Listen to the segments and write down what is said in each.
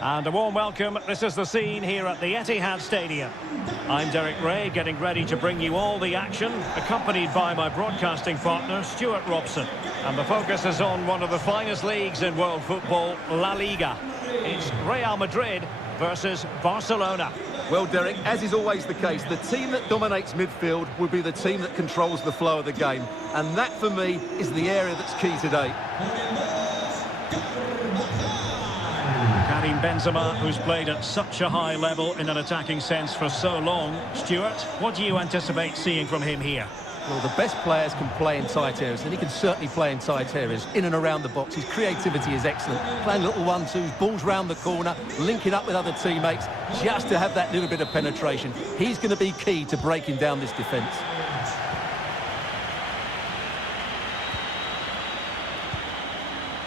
And a warm welcome. This is the scene here at the Etihad Stadium. I'm Derek Ray, getting ready to bring you all the action, accompanied by my broadcasting partner, Stuart Robson. And the focus is on one of the finest leagues in world football, La Liga. It's Real Madrid versus Barcelona. Well, Derek, as is always the case, the team that dominates midfield will be the team that controls the flow of the game. And that, for me, is the area that's key today. Benzema, who's played at such a high level in an attacking sense for so long. Stuart, what do you anticipate seeing from him here? Well, the best players can play in tight areas, and he can certainly play in tight areas, in and around the box. His creativity is excellent. Playing little 1-2s, balls round the corner, linking up with other teammates, just to have that little bit of penetration. He's going to be key to breaking down this defence.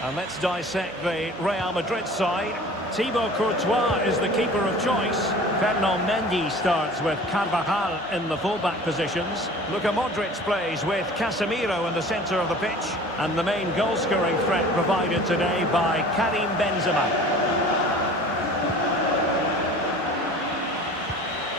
And let's dissect the Real Madrid side. Thibaut Courtois is the keeper of choice. Fernand Mendy starts with Carvajal in the fullback positions. Luka Modric plays with Casemiro in the centre of the pitch. And the main goal-scoring threat provided today by Karim Benzema.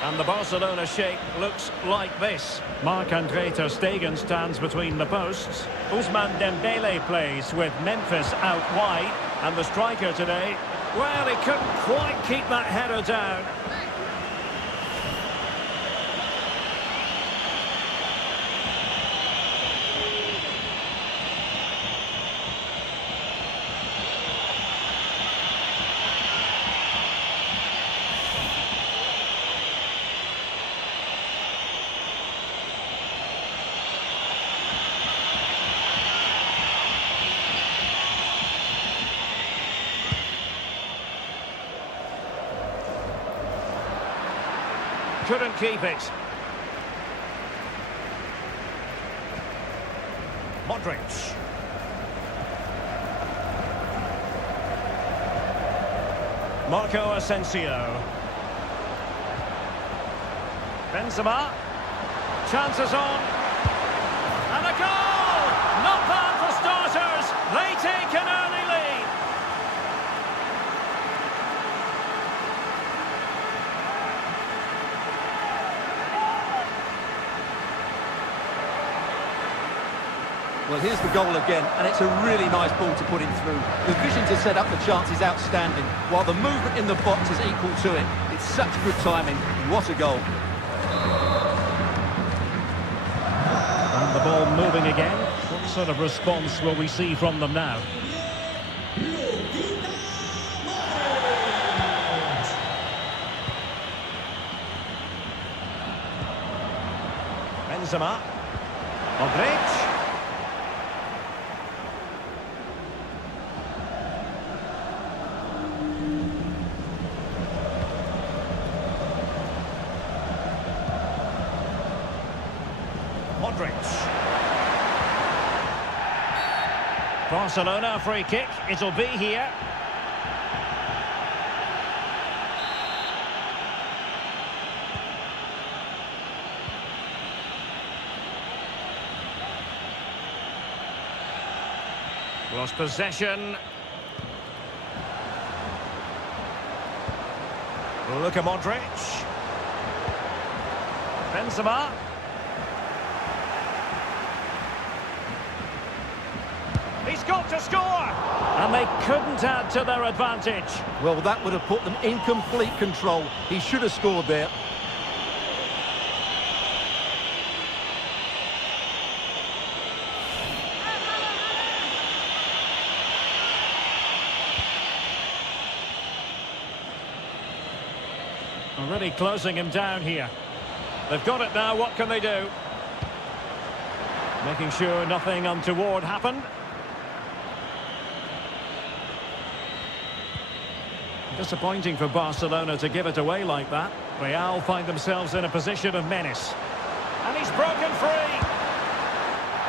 And the Barcelona shape looks like this. Marc-Andre ter Stegen stands between the posts. Ousmane Dembele plays with Memphis out wide. And the striker today, well, he couldn't quite keep that header down. Couldn't keep it. Modric. Marco Asensio. Benzema. Chances on. And a goal! Not bad for starters. They take an early lead. Well, here's the goal again, and it's a really nice ball to put him through. The vision to set up the chance is outstanding, while the movement in the box is equal to it. It's such good timing. What a goal. And the ball moving again. What sort of response will we see from them now? Benzema. Modric. Modric. Barcelona free kick. It'll be here. Lost possession. Luka Modric. Benzema. He's got to score! And they couldn't add to their advantage. Well, that would have put them in complete control. He should have scored there. Really closing him down here. They've got it now, what can they do? Making sure nothing untoward happened. Disappointing for Barcelona to give it away like that. Real find themselves in a position of menace. And he's broken free.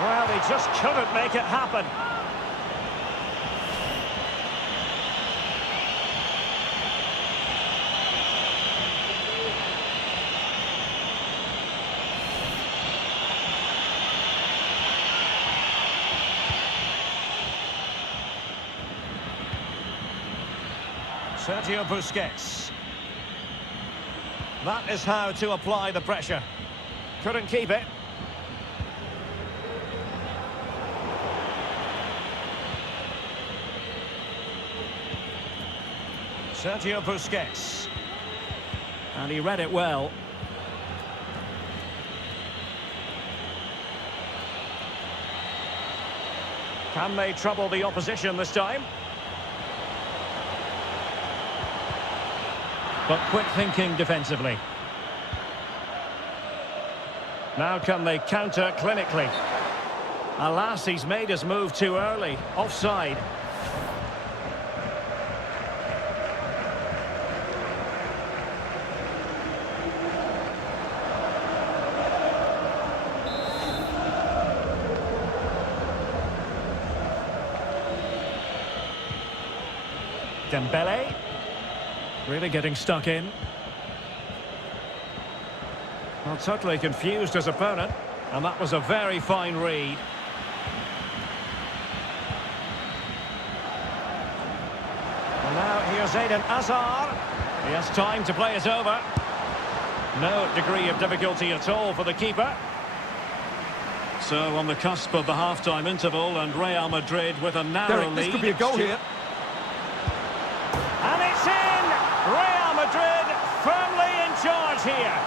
Well, he just couldn't make it happen. Sergio Busquets. That is how to apply the pressure. Couldn't keep it. Sergio Busquets. And he read it well. Can they trouble the opposition this time? But quick thinking defensively. Now can they counter clinically? Alas, he's made his move too early. Offside. Dembele. Really getting stuck in. Well, totally confused his opponent. And that was a very fine read. And now here's Eden Hazard. He has time to play it over. No degree of difficulty at all for the keeper. So on the cusp of the half-time interval, and Real Madrid with a narrow lead. This could be a goal here. And it's in! Real Madrid firmly in charge here.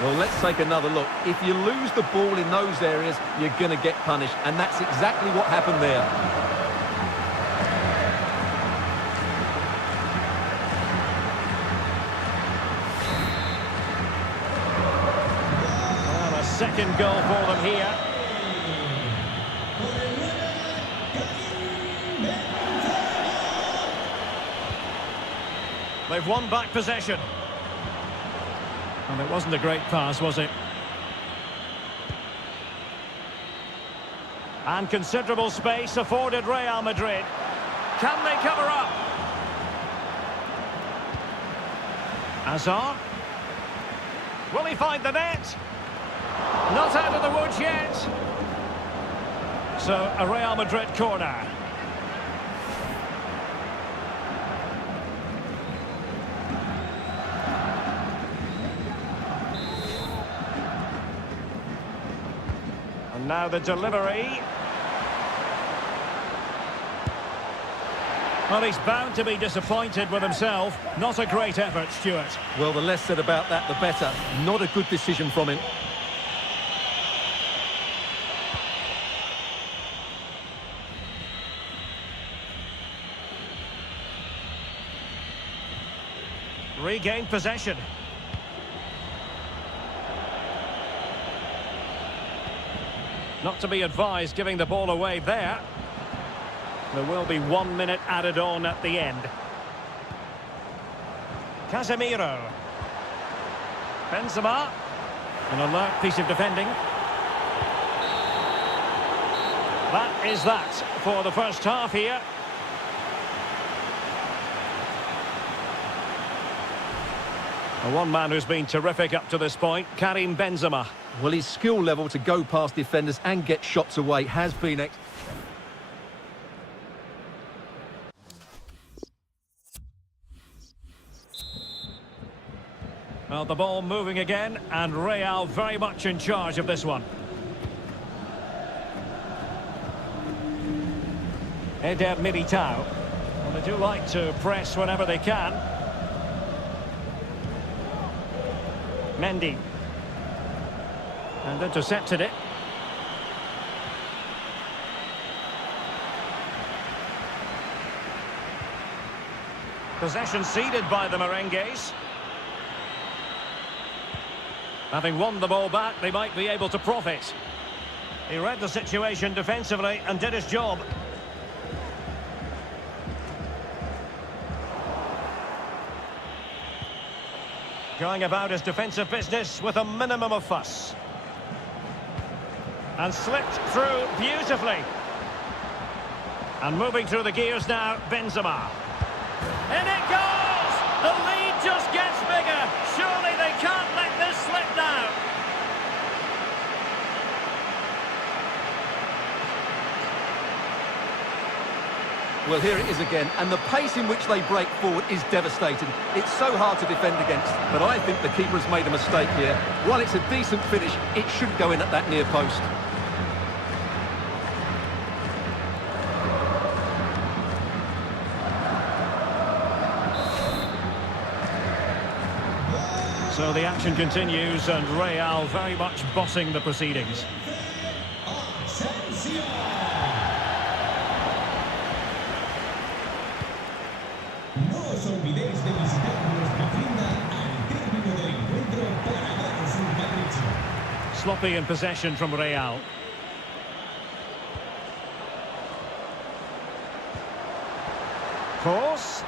Well, let's take another look. If you lose the ball in those areas, you're going to get punished. And that's exactly what happened there. Well, a second goal for them here. They've won back possession. And it wasn't a great pass, was it? And considerable space afforded Real Madrid. Can they cover up? Hazard. Will he find the net? Not out of the woods yet. So, a Real Madrid corner. Now the delivery. Well, he's bound to be disappointed with himself. Not a great effort, Stuart. Well, the less said about that, the better. Not a good decision from him. Regained possession. Not to be advised giving the ball away there. There will be 1 minute added on at the end. Casemiro. Benzema. An alert piece of defending. That is that for the first half here. One man who's been terrific up to this point, Karim Benzema. Well, his skill level to go past defenders and get shots away has been Well, the ball moving again, and Real very much in charge of this one. Eder Militao. Well, they do like to press whenever they can. Mendy. And intercepted it. Possession ceded by the Merengues. Having won the ball back, they might be able to profit. He read the situation defensively and did his job. Going about his defensive business with a minimum of fuss. And slipped through beautifully. And moving through the gears now, Benzema. In it goes! The lead just gets bigger. Surely they can't let this slip now. Well, here it is again, and the pace in which they break forward is devastating. It's so hard to defend against, but I think the keeper has made a mistake here. While it's a decent finish, it shouldn't go in at that near post. So the action continues, and Real very much bossing the proceedings. Sloppy in possession from Real. Cross.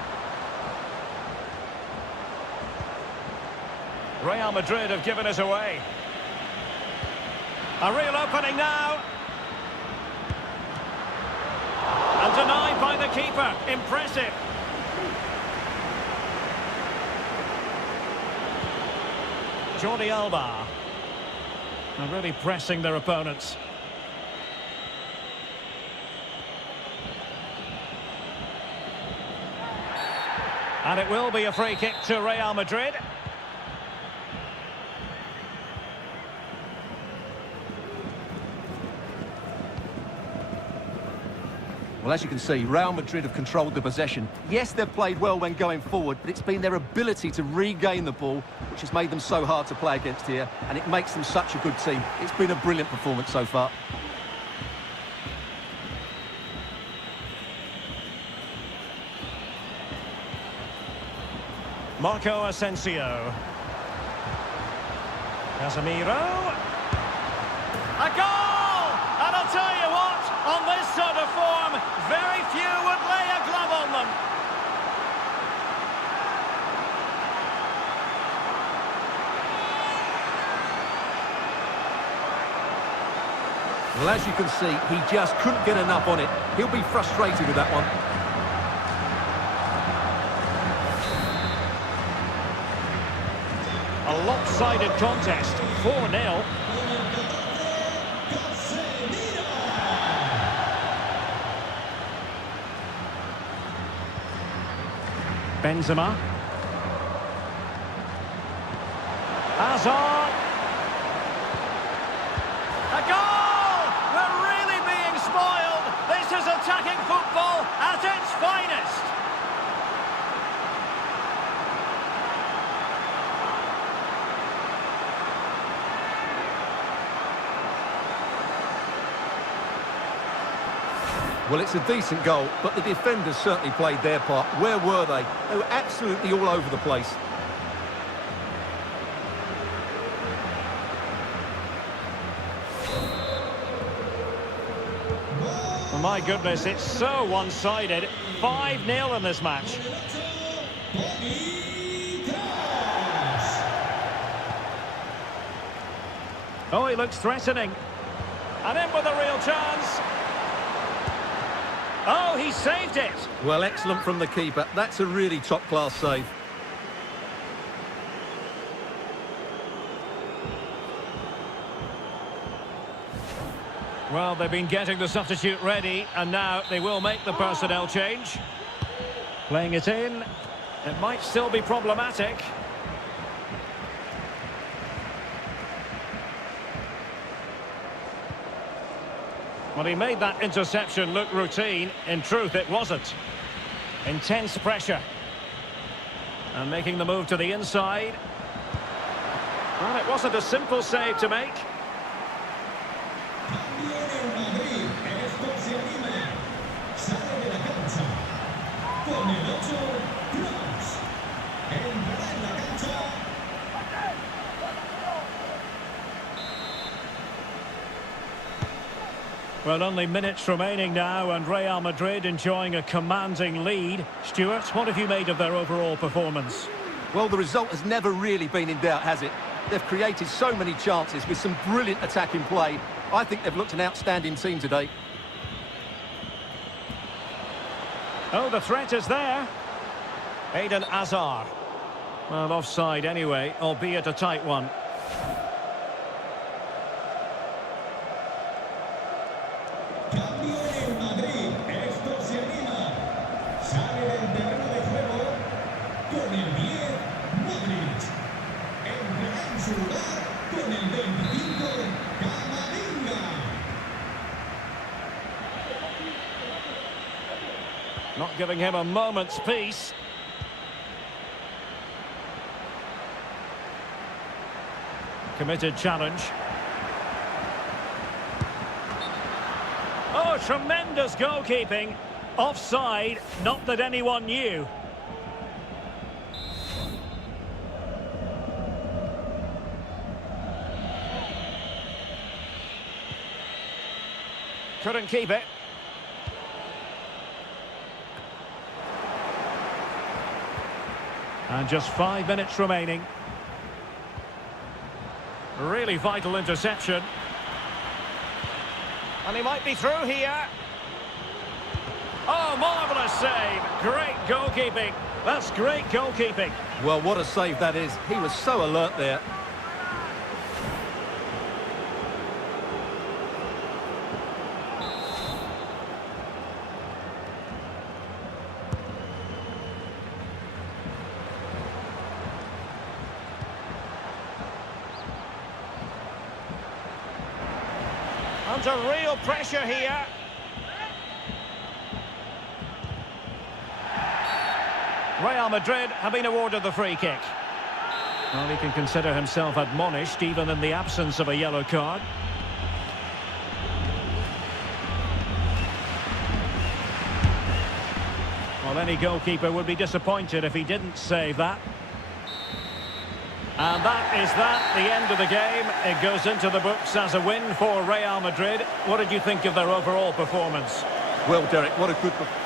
Real Madrid have given us away. A real opening now. And denied by the keeper. Impressive. Jordi Alba. Are really pressing their opponents. And it will be a free kick to Real Madrid. Well, as you can see, Real Madrid have controlled the possession. Yes, they've played well when going forward, but it's been their ability to regain the ball which has made them so hard to play against here, and it makes them such a good team. It's been a brilliant performance so far. Marco Asensio. Casemiro. A goal! And I'll tell you what, on this sort of form, very few would lay a glove on them. Well, as you can see, he just couldn't get enough on it. He'll be frustrated with that one. A lopsided contest, 4-0. Benzema. Hazard. A goal! We're really being spoiled. This is attacking football at its finest. Well, it's a decent goal, but the defenders certainly played their part. Where were they? They were absolutely all over the place. Oh my goodness, it's so one-sided. 5-0 in this match. Oh, he looks threatening. And in with a real chance. Oh, he saved it. Well, excellent from the keeper. That's a really top-class save. Well, they've been getting the substitute ready, and now they will make the personnel change. Playing it in. It might still be problematic. Well, he made that interception look routine. In truth, it wasn't. Intense pressure. And making the move to the inside. Well, it wasn't a simple save to make. Well, only minutes remaining now, and Real Madrid enjoying a commanding lead. Stuart, what have you made of their overall performance? Well, the result has never really been in doubt, has it? They've created so many chances with some brilliant attacking play. I think they've looked an outstanding team today. Oh, the threat is there. Eden Hazard. Well, offside anyway, albeit a tight one. Not giving him a moment's peace. Committed challenge. Oh, tremendous goalkeeping. Offside, not that anyone knew. Couldn't keep it. And just 5 minutes remaining. Really vital interception. And he might be through here. Oh, marvellous save. Great goalkeeping. That's great goalkeeping. Well, what a save that is. He was so alert there. Under real pressure here. Real Madrid have been awarded the free kick. Well, he can consider himself admonished even in the absence of a yellow card. Well, any goalkeeper would be disappointed if he didn't save that. And that is that, the end of the game. It goes into the books as a win for Real Madrid. What did you think of their overall performance? Well, Derek, what a good performance.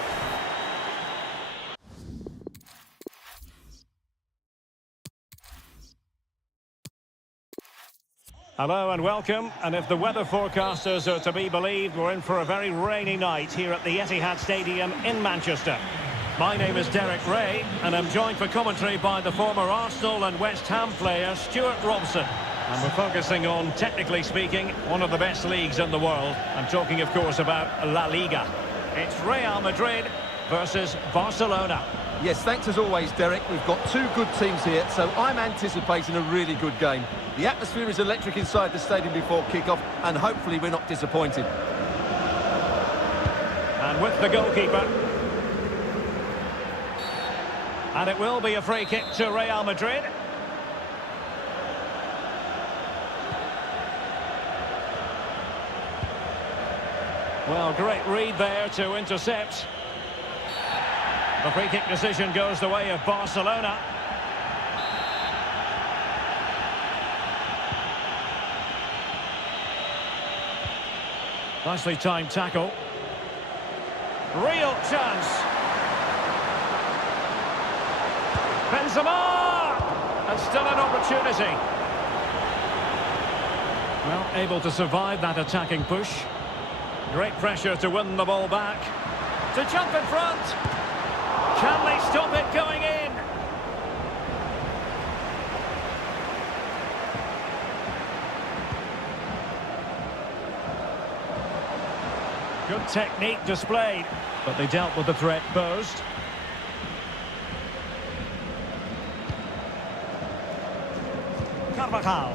Hello and welcome. And if the weather forecasters are to be believed, we're in for a very rainy night here at the Etihad Stadium in Manchester. My name is Derek Ray, and I'm joined for commentary by the former Arsenal and West Ham player, Stuart Robson. And we're focusing on, technically speaking, one of the best leagues in the world. I'm talking, of course, about La Liga. It's Real Madrid versus Barcelona. Yes, thanks as always, Derek. We've got two good teams here, so I'm anticipating a really good game. The atmosphere is electric inside the stadium before kick-off, and hopefully we're not disappointed. And with the goalkeeper. And it will be a free kick to Real Madrid. Well, great read there to intercept. The free kick decision goes the way of Barcelona. Nicely timed tackle. Real chance. Benzema! And still an opportunity. Well, able to survive that attacking push. Great pressure to win the ball back. To jump in front. Can they stop it going in? Good technique displayed, but they dealt with the threat posed. Carvajal.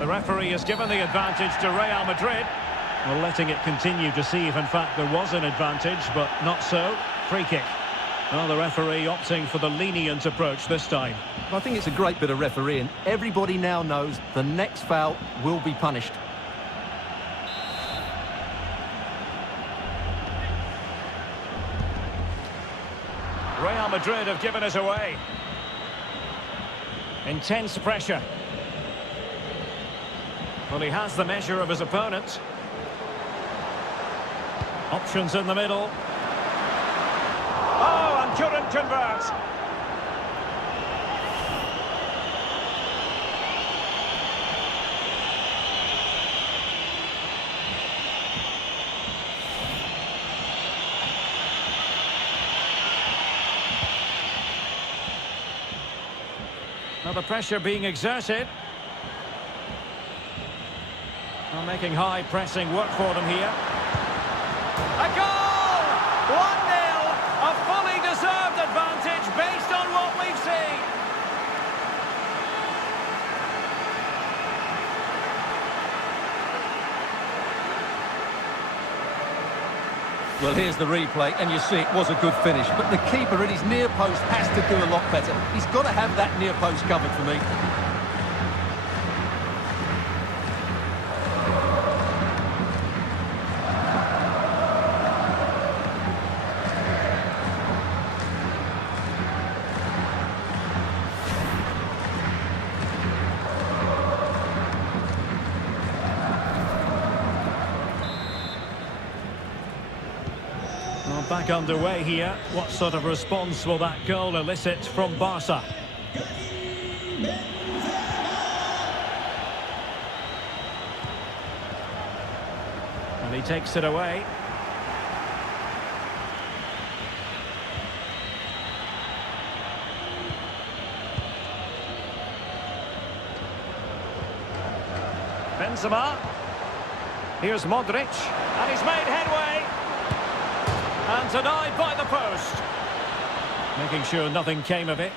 The referee has given the advantage to Real Madrid. Well, letting it continue to see if in fact there was an advantage, but not so. Free kick. Well, the referee opting for the lenient approach this time. I think it's a great bit of refereeing. Everybody now knows the next foul will be punished. Real Madrid have given it away. Intense pressure. Well, he has the measure of his opponent. Options in the middle. Oh, and couldn't convert. Now the pressure being exerted. Well, making high pressing work for them here. A goal! 1-0! A fully deserved advantage based on what we've seen. Well, here's the replay, and you see it was a good finish, but the keeper at his near post has to do a lot better. He's got to have that near post covered for me. Well, back underway here. What sort of response will that goal elicit from Barca? And he takes it away. Benzema. Here's Modric. And he's made headway. And denied by the post. Making sure nothing came of it.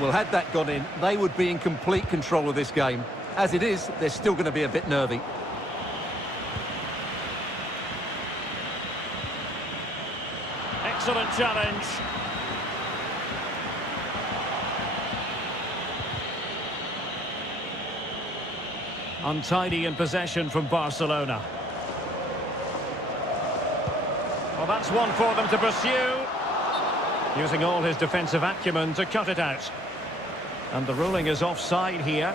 Well, had that gone in, they would be in complete control of this game. As it is, they're still going to be a bit nervy. Excellent challenge. Untidy in possession from Barcelona. Well, that's one for them to pursue. Using all his defensive acumen to cut it out. And the ruling is offside here.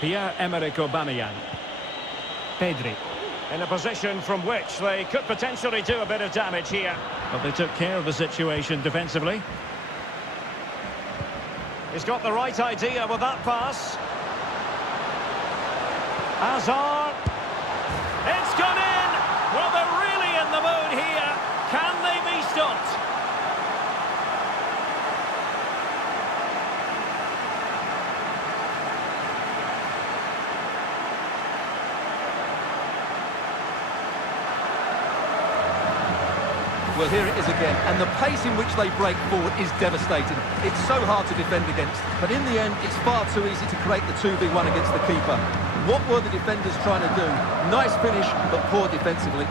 Pierre-Emerick Aubameyang. Pedri. In a position from which they could potentially do a bit of damage here. But they took care of the situation defensively. He's got the right idea with that pass. Hazard. It's gone in! Well, they're really in the mood here. Can they be stopped? Well, here it is again, and the pace in which they break forward is devastating. It's so hard to defend against, but in the end, it's far too easy to create the 2v1 against the keeper. What were the defenders trying to do? Nice finish, but poor defensively.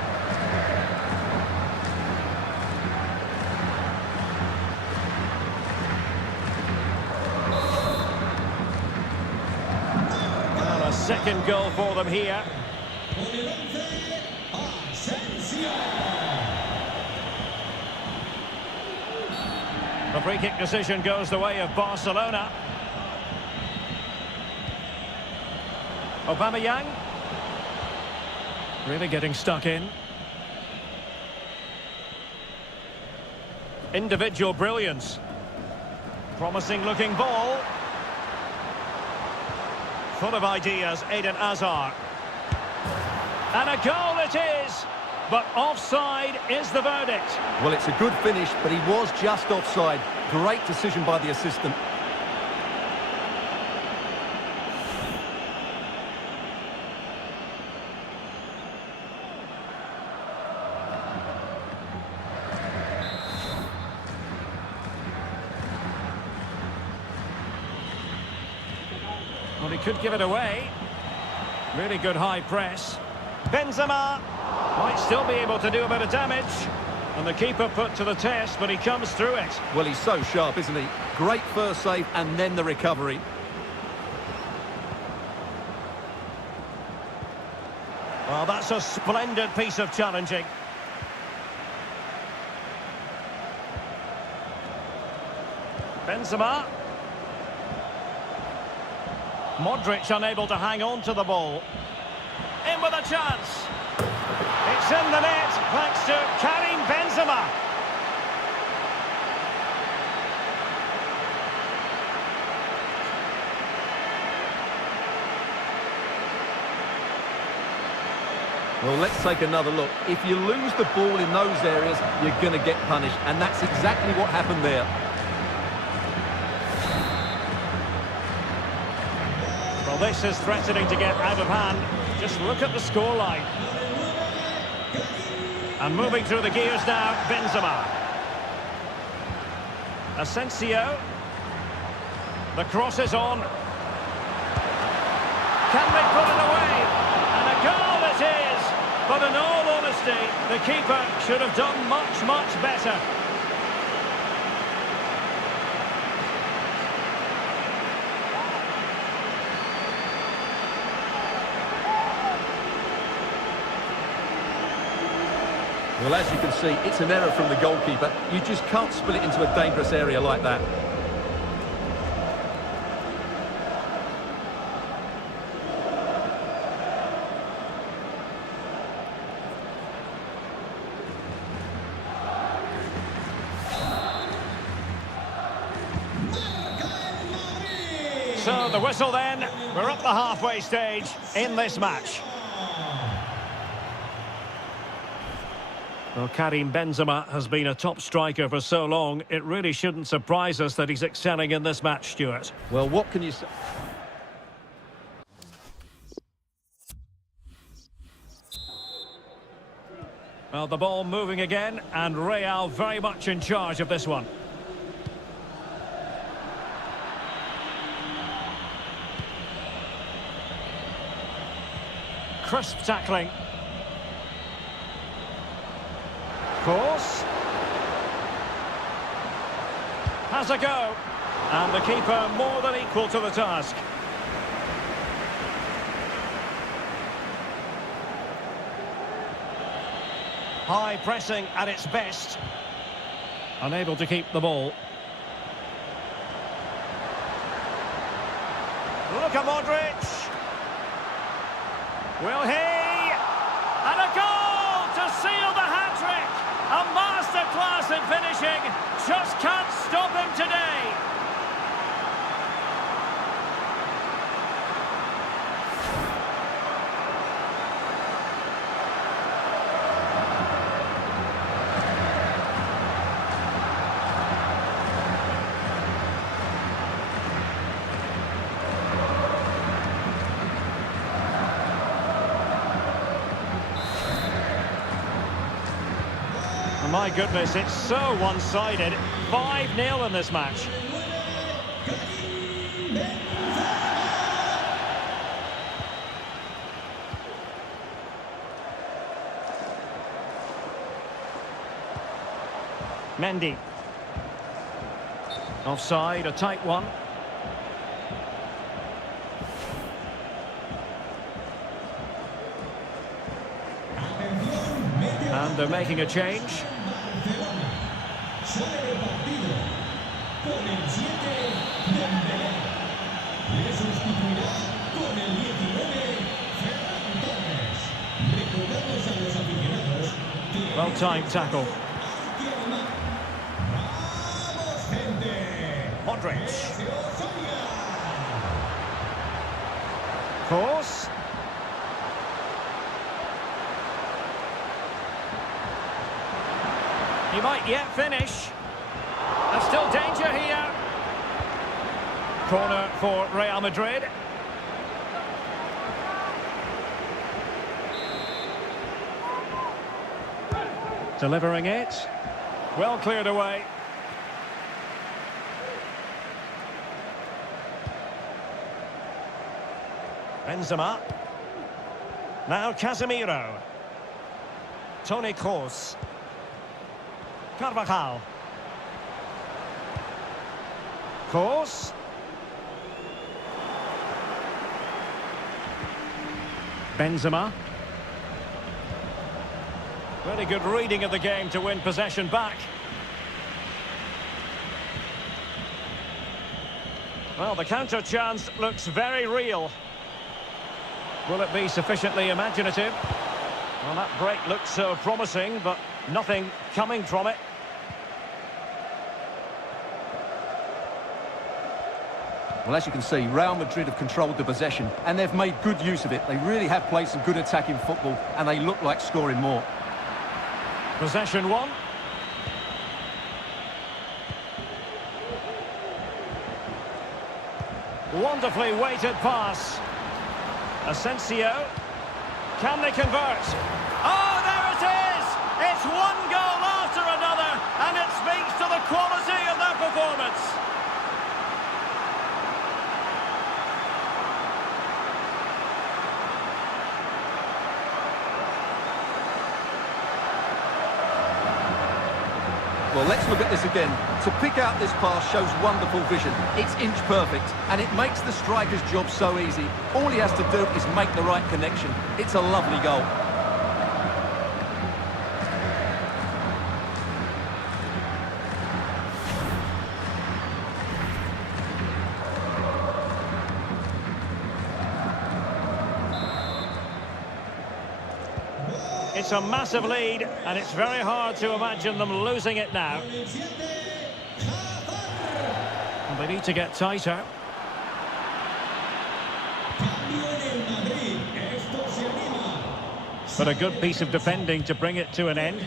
Well, a second goal for them here. The free kick decision goes the way of Barcelona. Aubameyang. Really getting stuck in. Individual brilliance. Promising looking ball. Full of ideas, Eden Hazard. And a goal it is! But offside is the verdict. Well, it's a good finish, but he was just offside. Great decision by the assistant. Well, he could give it away. Really good high press. Benzema might still be able to do a bit of damage. And the keeper put to the test, but he comes through it. Well, he's so sharp, isn't he? Great first save and then the recovery. Well, that's a splendid piece of challenging. Benzema. Modric unable to hang on to the ball. In with a chance. It's in the net thanks to Karim Benzema. Well, let's take another look. If you lose the ball in those areas, you're going to get punished. And that's exactly what happened there. Well, this is threatening to get out of hand. Just look at the scoreline. And moving through the gears now, Benzema. Asensio. The cross is on. Can they put it away? And a goal it is! But in all honesty, the keeper should have done much, much better. Well, as you can see, it's an error from the goalkeeper. You just can't spill it into a dangerous area like that. So the whistle then, we're up the halfway stage in this match. Well, Karim Benzema has been a top striker for so long, it really shouldn't surprise us that he's excelling in this match, Stuart. Well, what can you say? Well, the ball moving again, and Real very much in charge of this one. Crisp tackling. Course. Has a go. And the keeper more than equal to the task. High pressing at its best. Unable to keep the ball. Look at Modric. Will he? And a goal to seal the hat-trick! A masterclass in finishing. Just can't stop him today. My goodness, it's so one-sided. 5-0 in this match. Mendy. Offside, a tight one. And they're making a change. Well-timed tackle. Modric. Course. He might yet finish. There's still danger here. Corner for Real Madrid. Delivering it. Well cleared away. Benzema. Now Casemiro. Toni Kroos. Carvajal. Kroos. Benzema. Very good reading of the game to win possession back. Well, the counter chance looks very real. Will it be sufficiently imaginative? Well, that break looked so promising, but nothing coming from it. Well, as you can see, Real Madrid have controlled the possession, and they've made good use of it. They really have played some good attacking football, and they look like scoring more. Possession one. Wonderfully weighted pass. Asensio. Can they convert? Oh, there it is! It's one goal after another, and it speaks to the quality of their performance. Well, let's look at this again. To pick out this pass shows wonderful vision. It's inch perfect, and it makes the striker's job so easy. All he has to do is make the right connection. It's a lovely goal. It's a massive lead, and it's very hard to imagine them losing it now. And they need to get tighter. But a good piece of defending to bring it to an end.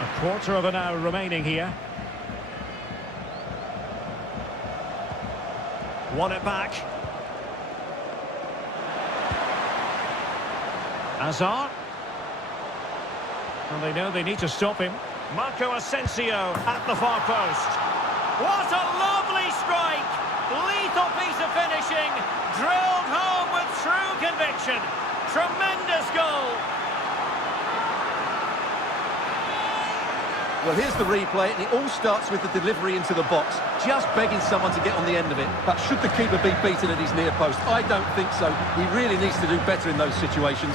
A quarter of an hour remaining here. Won it back. Hazard. And they know they need to stop him. Marco Asensio at the far post. What a lovely strike! Lethal piece of finishing. Drilled home with true conviction. Tremendous goal. Well, here's the replay, and it all starts with the delivery into the box. Just begging someone to get on the end of it. But should the keeper be beaten at his near post? I don't think so. He really needs to do better in those situations.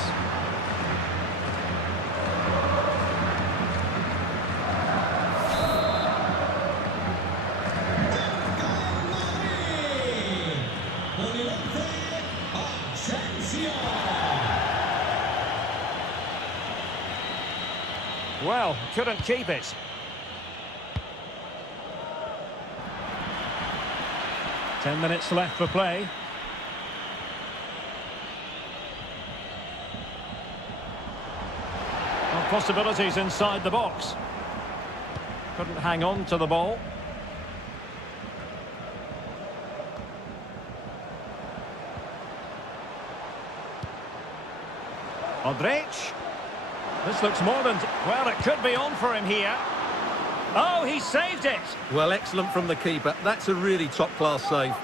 Well, couldn't keep it. Ten minutes left for play. Well, possibilities inside the box. Couldn't hang on to the ball. Modric. This looks more than... Well, it could be on for him here. Oh, he saved it! Well, excellent from the keeper. That's a really top-class save.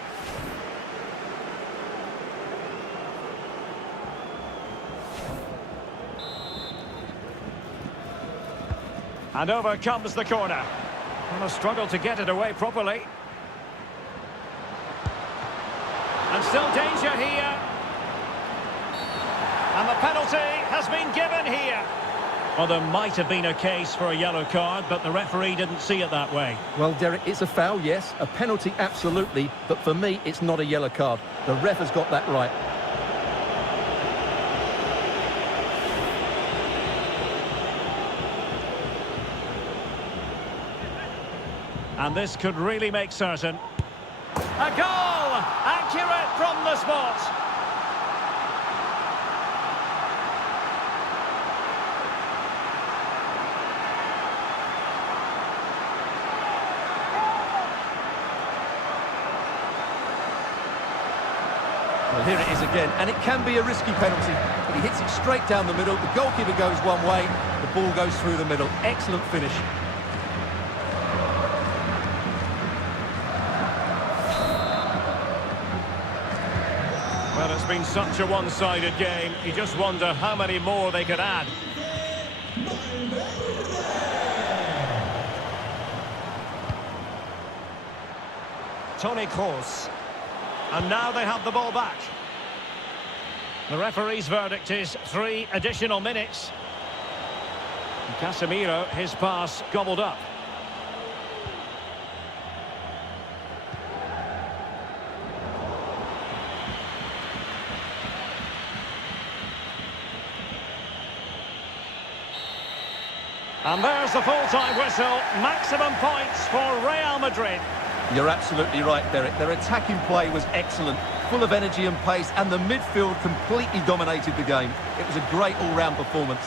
And over comes the corner. And a struggle to get it away properly. And still danger here. And the penalty has been given here. Well, there might have been a case for a yellow card, but the referee didn't see it that way. Well, Derek, it's a foul, yes. A penalty, absolutely. But for me, it's not a yellow card. The ref has got that right. And this could really make certain. A goal! Accurate from the spot. Well, here it is again, and it can be a risky penalty. But he hits it straight down the middle. The goalkeeper goes one way, the ball goes through the middle. Excellent finish. Well, it's been such a one-sided game. You just wonder how many more they could add. Toni Kroos. And now they have the ball back. The referee's verdict is 3 additional minutes. And Casemiro, his pass gobbled up. And there's the full-time whistle. Maximum points for Real Madrid. You're absolutely right, Derek. Their attacking play was excellent, full of energy and pace, and the midfield completely dominated the game. It was a great all-round performance.